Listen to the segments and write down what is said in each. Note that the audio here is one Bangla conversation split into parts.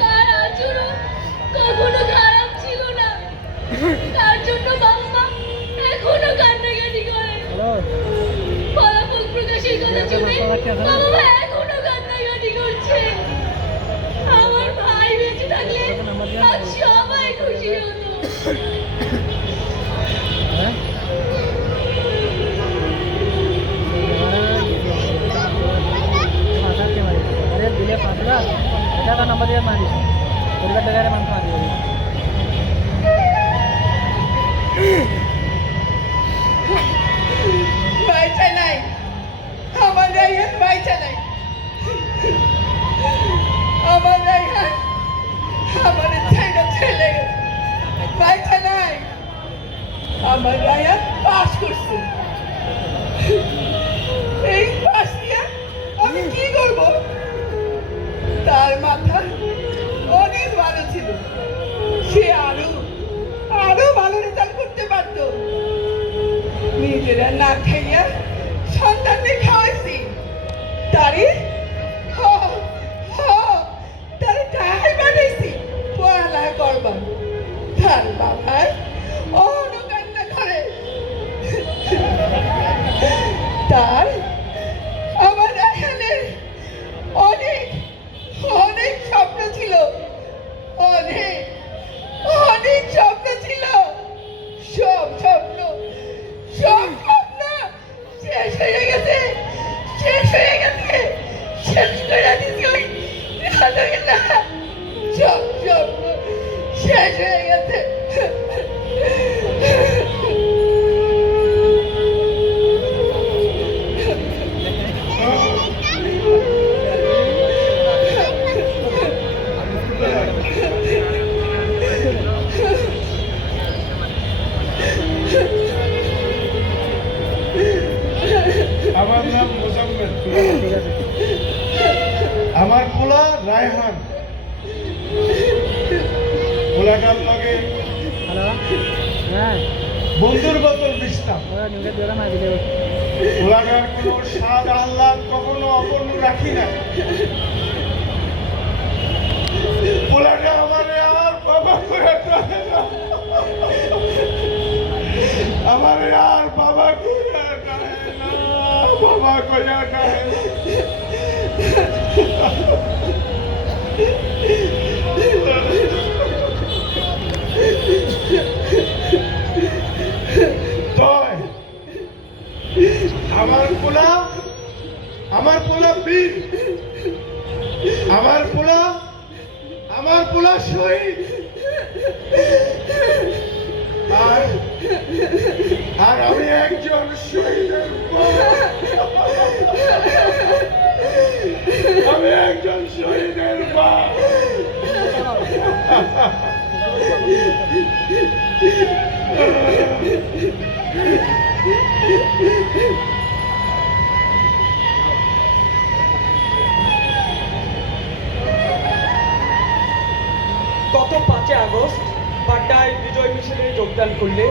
তার আচরণ কখনো খারাপ ছিল না, তার জন্য বাবা মা এখনো কান্নাকাটি করে। ফলাফল প্রকাশের কথা শুনে বাবা মা এখনো কান্নাকাটি করছে। আমার ভাই বেঁচে থাকলে আজ সবাই খুশি হতো। दिले 5,000 এটা তো নাম্বার দিয়ে মারিস পরিবার টাকারে মানুষ মারি ভাই চালাই আমার রায়হান, ভাই চালাই আমার রায়হান, আমার ছেলে ছেলে ভাই চালাই আমার রায়হান পাস করছে। এই পাস দিয়ে আমি কি করবো? তার মাথা অনেক ভালো ছিল, সে আরো আরো ভালো রেজাল্ট করতে পারত। নিজেরা না খাইয়া সন্তানদের খাওয়াইছি, তারে তারে টাকাই বানাইছি পড়ালেখা করবার। তার বাবার কান্না করে। তার আমার রায়হানের অনেক অনেক স্বপ্ন ছিল, অনেক অনেক স্বপ্ন ছিল। সব স্বপ্ন শেষ হয়ে গেছে, শেষ হয়ে গেছে, শেষ করে দিছি ওই রাধা। সব স্বপ্ন শেষ হয়ে গেছে। আমার নাম মোজাম্মেল, আমার পোলা রায়হান। পোলাটার লগে বন্ধুর বদল বিশ্রাম। পোলাটার কোনো স্বাদ আহ্লাদ কখনো অপূর্ণ রাখি না। পোলাটা আমারে আর বাবা করে ডাকে না, আমারে আর বাবা করে ডাকে না, বাবা করে ডাকে না। আমার পোলা বীর, আমার পোলা শহীদ। আর আমি একজন শহীদের আমি একজন শহীদের মা। গত 5 আগস্ট বাড্ডায় বিজয় মিছিলে যোগদান করলে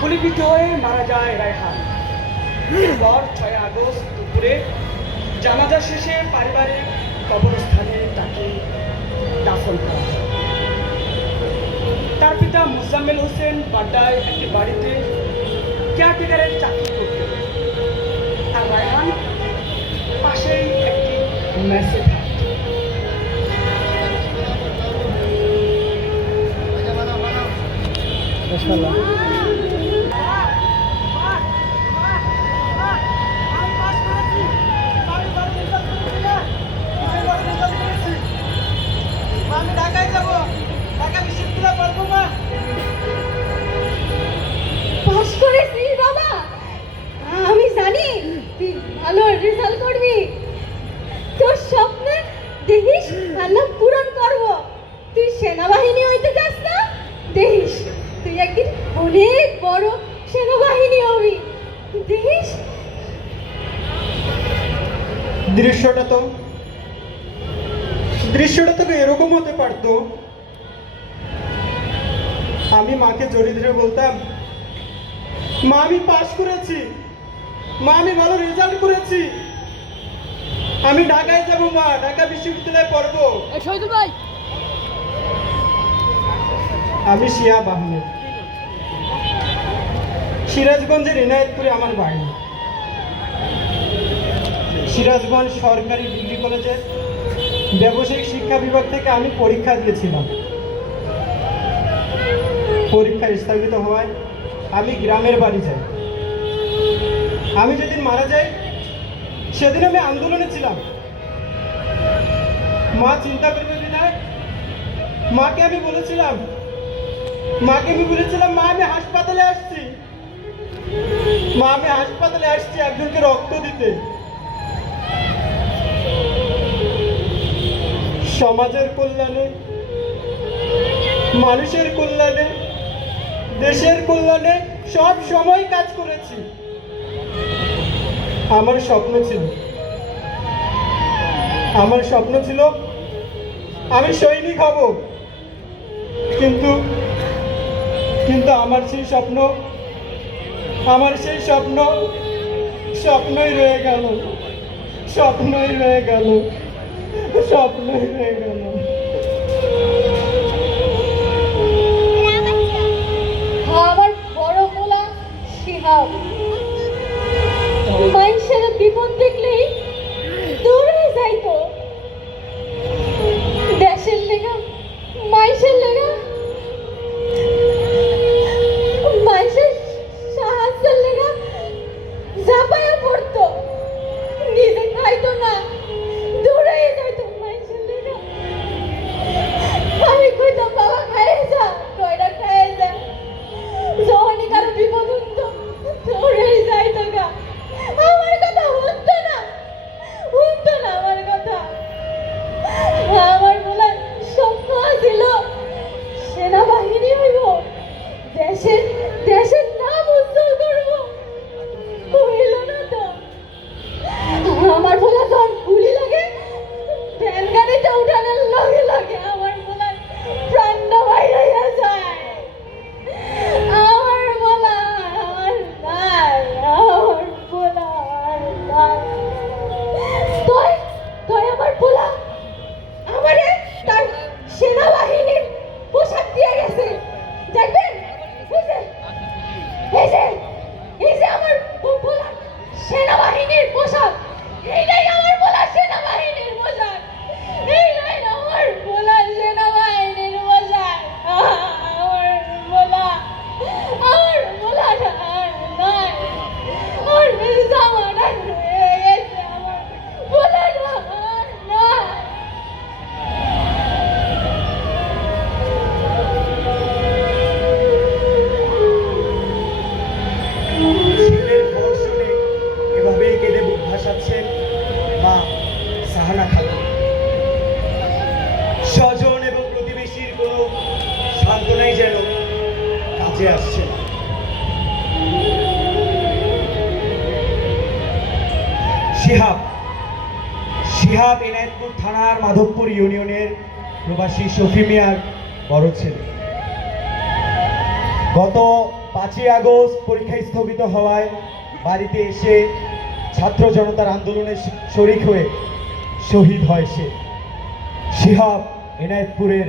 গুলিবিদ্ধ হয়ে মারা যায় রায়হান। এরপর 6 আগস্ট দুপুরে জানাজা শেষে পারিবারিক কবরস্থানে তাকে দাফন করা হয়। তার পিতা মোজাম্মেল হোসেন বাড্ডায় একটি বাড়িতে কেয়ারটেকারের চাকরি করতেন, আর রায়হান পাশেই একটি মেসে থাকত। আমি ঢাকায় যাবো, ঢাকা বিশ্ববিদ্যালয়ে পড়বো। মা পাস করেছিস বাবা, আমি জানি তুই ভালো রেজাল্ট করবি। তোর স্বপ্ন দেখিস আল্লাহ পূরণ করব। তুই সেনাবাহিনী হইতে চাস না? দেখিস তুই একদিন অনেক বড় সেনাবাহিনী হবি, দেখিস। দৃশ্যটা তো এরকম হতে পারতো। আমি মাকে জড়িয়ে ধরে বলতাম, মা আমি পাস করেছি, মা আমি ভালো রেজাল্ট করেছি। আমি ঢাকায় যাবো মা, ঢাকা বিশ্ববিদ্যালয়ে পড়বো। শহীদুল ভাই, আমি শিহাব আহমেদ, সিরাজগঞ্জের এনায়েতপুরে আমার বাড়ি। সিরাজগঞ্জ সরকারি ডিগ্রি কলেজের ব্যবসায়িক শিক্ষা বিভাগ থেকে আমি পরীক্ষা দিয়েছিলাম। পরীক্ষা স্থগিত হওয়ায় আমি গ্রামের বাড়ি যাই। আমি যেদিন মারা যাই সেদিন আমি আন্দোলনে ছিলাম। মা চিন্তা করবে বিধায় মাকে আমি বলেছিলাম মা আমি হাসপাতালে আসছি, একজনকে রক্ত দিতে। সমাজের কল্যাণে, মানুষের কল্যাণে, দেশের কল্যাণে সব সময় কাজ করেছি। আমার স্বপ্ন ছিল আমি সৈনিক হব, কিন্তু আমার সেই স্বপ্ন স্বপ্নই রয়ে গেল। আমার বড় পোলা শিহাব মানুষের বিপদ দেখলেই দৌড়ে যাইতো। দেশের লেগা, মানুষের লেগা, মানুষের সাহায্যের লেগা ঝাঁপাইয়া পড়তো। নিজে খাইতো না, দৌড়ে যাইতো মানুষের লেগা। আমি কইতাম বাবা খাইয়ে যা, কইরা খাইয়ে যা। যখনই কারো বিপদ হতো দৌড়ে যাইতো গা। আমার কথা শুনতো না আমার কথা। আমার বলার স্বপ্ন ছিল সেনাবাহিনী হইব, দেশের নাম উজ্জ্বল করব। হইল না তো। আমার বলা যখন গুলি লাগে ভ্যান গাড়িতে উঠানোর লগে লগে আমার বলার প্রাণটা বাইরে হইয়া যায়। আমার বলা আর নাই, আমার বলা আর নাই। তুই আমার বলা আমারে তার সেনাবাহিনীর পোশাক দিয়ে গেছে। দেখবেন এই যে আমার বলা সেনাবাহিনীর পোশাক, এইটাই আমার বলা সেনাবাহিনীর পোশাক, এইটাই আমার বলা সেনাবাহিনীর পোশাক। আমার বলা আর নাই, আমার জামাটা রয়ে গেছে, আমার বলাটা আর নাই। ছেলের খবর শুনে এভাবেই কেঁদে বুক ভাসাচ্ছেন মা সাহানা খাতুন। স্বজন এবং প্রতিবেশীর কোনো সান্ত্বনাই যেন কাজে আসছে না। শিহাব এনায়েতপুর থানার মাধবপুর ইউনিয়নের প্রবাসী শফি মিয়ার বড় ছেলে। গত 5ই আগস্ট পরীক্ষা স্থগিত হওয়ায় বাড়িতে এসে ছাত্র জনতার আন্দোলনে শরিক হয়ে শহীদ হয় সে। শিহাব এনায়েতপুরের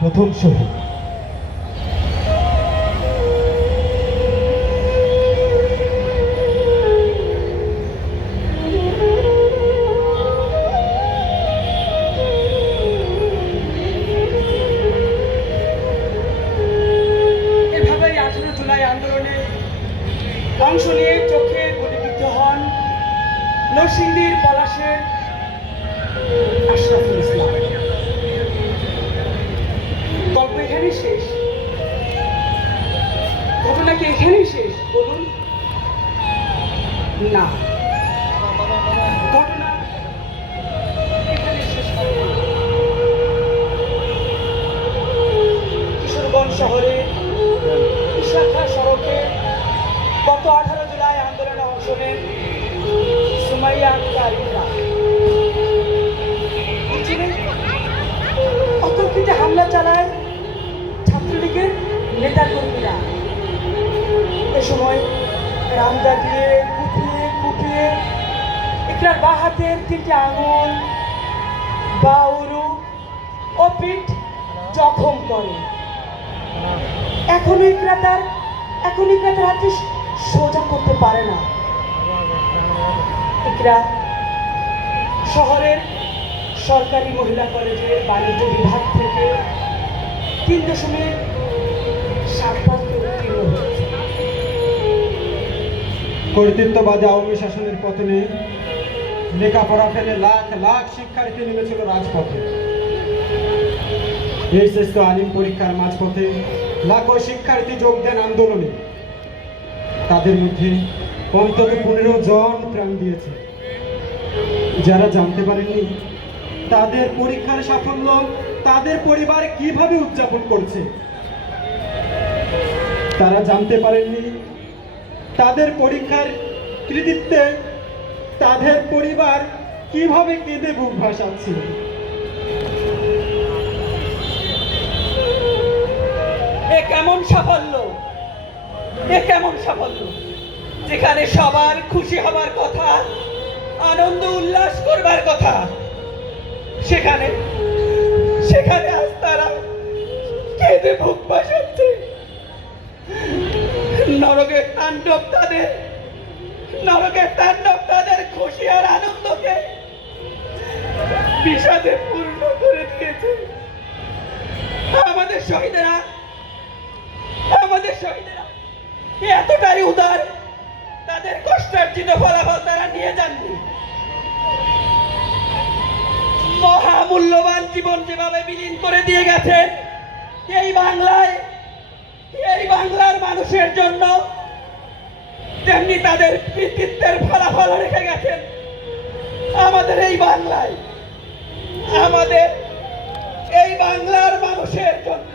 প্রথম শহীদ। এভাবেই 18 জুলাই আন্দোলনে অংশ নিয়ে চোখে গুলিবিদ্ধ হন নরসিংদীর পলাশের আশরাফুল ইসলাম। গল্প এখানেই শেষ, ঘটনা কি এখানেই শেষ বলুন? না, ঘটনা এখানে শেষ হবে না। কিশোরগঞ্জ শহরে বিশাখা সড়কে গত 18 জুলাই আন্দোলনে অংশ নেন সুমাইয়া আক্তার ইকরা। অতর্কিতে হামলা চালায় ছাত্রলীগের নেতাকর্মীরা। এ সময় রাম জাগিয়ে কুপিয়ে ইকরার বাঁ হাতের 3টে আঙুল, বাউরু ও পিঠ জখম করে। এখনো ইকরা তার হাতটি সোজা করতে পারে না। ইকরা শহরের সরকারি মহিলা কলেজের বাণিজ্য বিভাগ থেকে 3.7 উত্তীর্ণ হয়েছে। কর্তৃত্ববাদী আওয়ামী শাসনের পতনে লেখাপড়া ফেলে লাখ লাখ শিক্ষার্থী নেমেছিল রাজপথে। এইচএস আলিম পরীক্ষার মাঝপথে লাখো শিক্ষার্থী যোগ দেন আন্দোলনে। তাদের মধ্যে অন্তত 15 জন প্রাণ দিয়েছে। যারা জানতে পারেননি তাদের পরীক্ষার সাফল্য তাদের পরিবার কিভাবে উদযাপন করছে, তারা জানতে পারেননি তাদের পরীক্ষার কৃতিত্বে তাদের পরিবার কিভাবে কেঁদে বুক ভাসাচ্ছে। এ কেমন সাফল্য, যেখানে সবার খুশি হবার কথা, আনন্দ উল্লাস করবার কথা, সেখানে আজ তারা কেঁদে বুক ভাসাচ্ছে। নরকের তাণ্ডব তাদের খুশি আর আনন্দকে বিষাদে পূর্ণ করে দিয়েছে। আমাদের শহীদেরা এতটাই উদার, তাদের কষ্টার্জিত ফলাফল তারা নিয়ে যাননি। মহামূল্যবান জীবন যেভাবে বিলীন করে দিয়ে গেছেন এই বাংলার মানুষের জন্য, তেমনি তাদের কৃতিত্বের ফলাফল রেখে গেছেন আমাদের এই বাংলার মানুষের জন্য।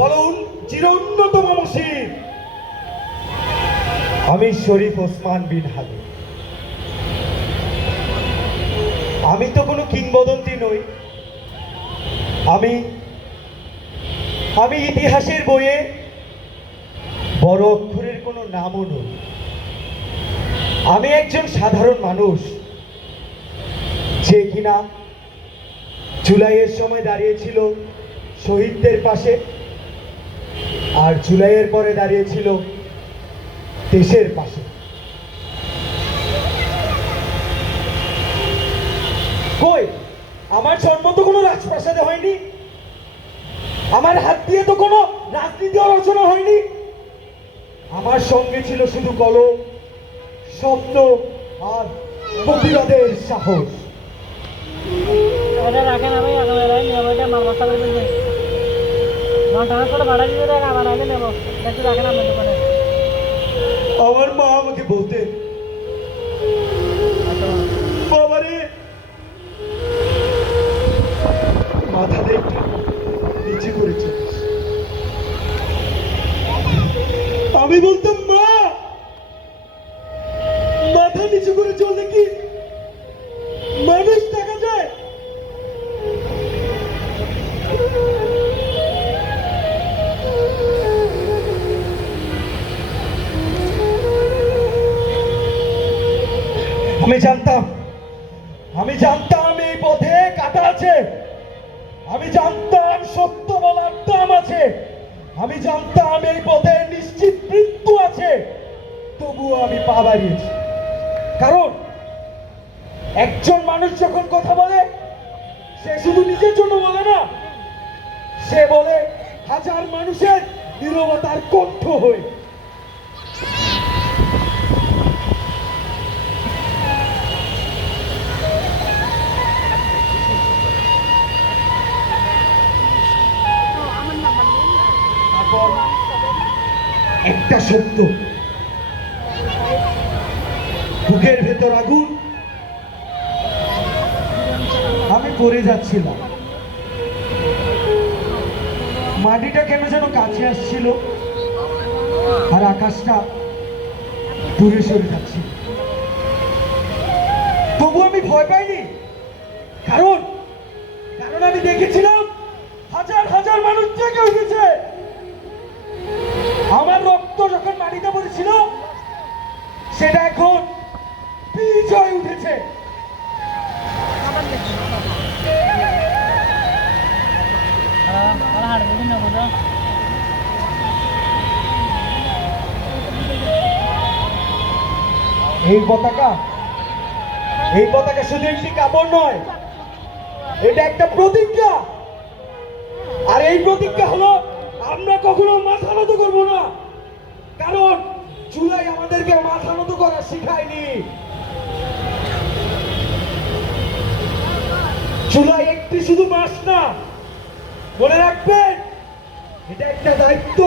বলুন চিরন্যতম মসজিদ। আমি শরীফ ওসমান বিন হাদি। আমি তো কোনো কিংবদন্তি নই। আমি ইতিহাসের বইয়ে বড় অক্ষরের কোনো নামও নই। আমি একজন সাধারণ মানুষ, যে কিনা জুলাইয়ের সময় দাঁড়িয়েছিল শহীদদের পাশে, আর জুলাইয়ের পরে দাঁড়িয়েছিল দেশের পাশে। কই, আমার জন্ম তো কোনো রাজপ্রাসাদে হয়নি, আমার হাত দিয়ে তো কোনো রাজনীতি রচনা হয়নি। আমার সঙ্গে ছিল শুধু কলম, স্বপ্ন আর প্রতিবাদের সাহস। ওটা রাখেন, আমি আগামী নিয়মিত মামলা করবেন। ঘন্টা করে ভাড়া দিয়ে দেখ, আবার আগে নেবো। একটু রাখেন আমার দোকানে। আমার মা আমাকে বলতেন, বাবারে মাথাতে একটু নিচে করেছে। আমি বলতাম, মা মাথা নিচু করে চললে কি মানুষ দেখা যায়? আমি জানতাম এই পথে কাটা আছে। আমি জানতাম সত্য বলার দাম আছে। আমি জানতাম এই পথে নিশ্চিত মৃত্যু আছে। তবুও আমি পা বাড়িয়েছি, কারণ একজন মানুষ যখন কথা বলে সে শুধু নিজের জন্য বলে না, সে বলে হাজার মানুষের নীরবতার কণ্ঠ হয়ে। একটা সত্য, বুকের ভেতর আগুন। আমি পড়ে যাচ্ছিলাম, মাটিটা কেন যেন কাছে আসছিল, আর আকাশটা দূরে সরে যাচ্ছিল। ভয় পাইনি, কারণ কারণ আমি দেখেছিলাম হাজার হাজার মানুষ জেগে উঠেছে। আমার রক্ত যখন মাটিতে পড়েছিল সেটা এখন বিজয় উঠেছে। এই পতাকা শুধু একটি কাপড় নয়, এটা একটা প্রতিজ্ঞা। আর এই প্রতিজ্ঞা হলো আমরা কখনো মাথা নত করবো না, কারণ জুলাই আমাদেরকে মাথা নত করা শিখায়নি। জুলাই একটি শুধু মাস না, মনে রাখবেন এটা একটা দায়িত্ব।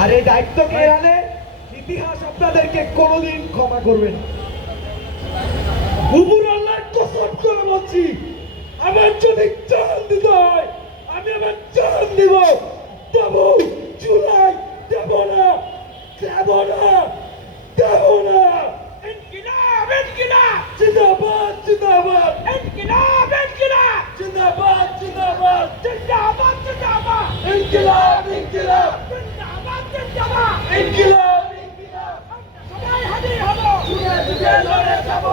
আর এই দায়িত্বকে এড়ালে ইতিহাস আপনাদেরকে কোনোদিন ক্ষমা করবে না। উপর আল্লাহর কসম করে বলছি, আমার যদি জান দিতে হয় আমি আমার জান দিব, দেব। জুলাই দেব না, দেব না, দেব না। ইনকিলাব, ইনকিলাব, জিন্দাবাদ, জিন্দাবাদ, ইনকিলাব, ইনকিলাব, জিন্দাবাদ, জিন্দাবাদ, জিন্দাবাদ, জিন্দাবাদ, ইনকিলাব, ইনকিলাব, জিন্দাবাদ, জিন্দাবাদ, ইনকিলাব, ইনকিলাব। সবাই হাজির হব, যুগে যুগে লড়ে যাব,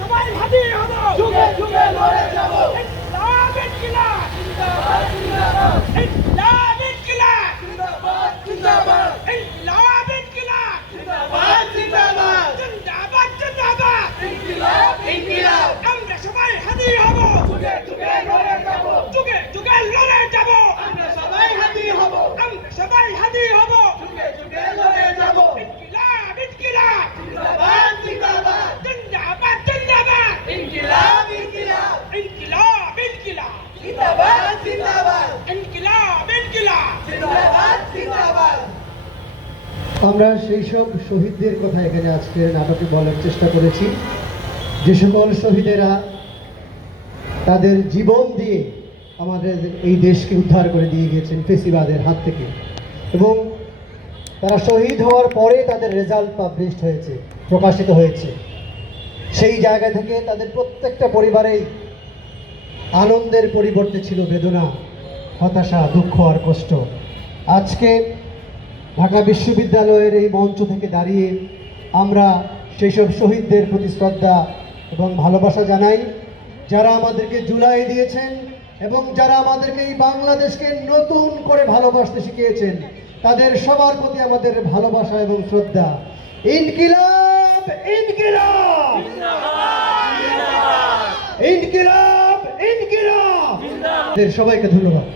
সবাই হাজির হব, যুগে যুগে লড়ে যাব। ইনকিলাব, ইনকিলাব, জিন্দাবাদ, জিন্দাবাদ, ইনকিলাব, ইনকিলাব, জিন্দাবাদ, জিন্দাবাদ, ইনকিলাব, ইনকিলাব, জিন্দাবাদ, জিন্দাবাদ, জিন্দাবাদ, জিন্দাবাদ, ইনকিলাব, ইনকিলাব। আমরা সবাই হাজির হব, যুগে যুগে লড়ে যাব, যুগে যুগে লড়ে যাব। আমরা সবাই হাজির হব, আমরা সবাই হাজির হব, যুগে যুগে লড়ে যাব। ইনকিলাব, ইনকিলাব, জিন্দাবাদ, জিন্দাবাদ, জিন্দাবাদ, জিন্দাবাদ, ইনকিলাব, ইনকিলাব, ইনকিলাব, ইনকিলাব, জিন্দাবাদ, জিন্দাবাদ, ইনকিলাব, ইনকিলাব, জিন্দাবাদ, জিন্দাবাদ। আমরা সেই সব শহীদদের কথা এখানে আজকে নাটকে বলার চেষ্টা করেছি, যে সকল শহীদেরা তাদের জীবন দিয়ে আমাদের এই দেশকে উদ্ধার করে দিয়ে গেছেন ফেসিবাদের হাত থেকে, এবং তারা শহীদ হওয়ার পরে তাদের রেজাল্ট পাবলিশড হয়েছে, প্রকাশিত হয়েছে। সেই জায়গা থেকে তাদের প্রত্যেকটা পরিবারেই আনন্দের পরিবর্তে ছিল বেদনা, হতাশা, দুঃখ আর কষ্ট। আজকে ঢাকা বিশ্ববিদ্যালয়ের এই মঞ্চ থেকে দাঁড়িয়ে আমরা সেই সব শহীদদের প্রতি শ্রদ্ধা এবং ভালোবাসা জানাই, যারা আমাদেরকে জুলাই দিয়েছেন এবং যারা আমাদেরকে এই বাংলাদেশকে নতুন করে ভালোবাসতে শিখিয়েছেন, তাদের সবার প্রতি আমাদের ভালোবাসা এবং শ্রদ্ধা। ইনকিলাব, ইনকিলাব, ইনকিলাব, ইনকিলাব। সবাইকে ধন্যবাদ।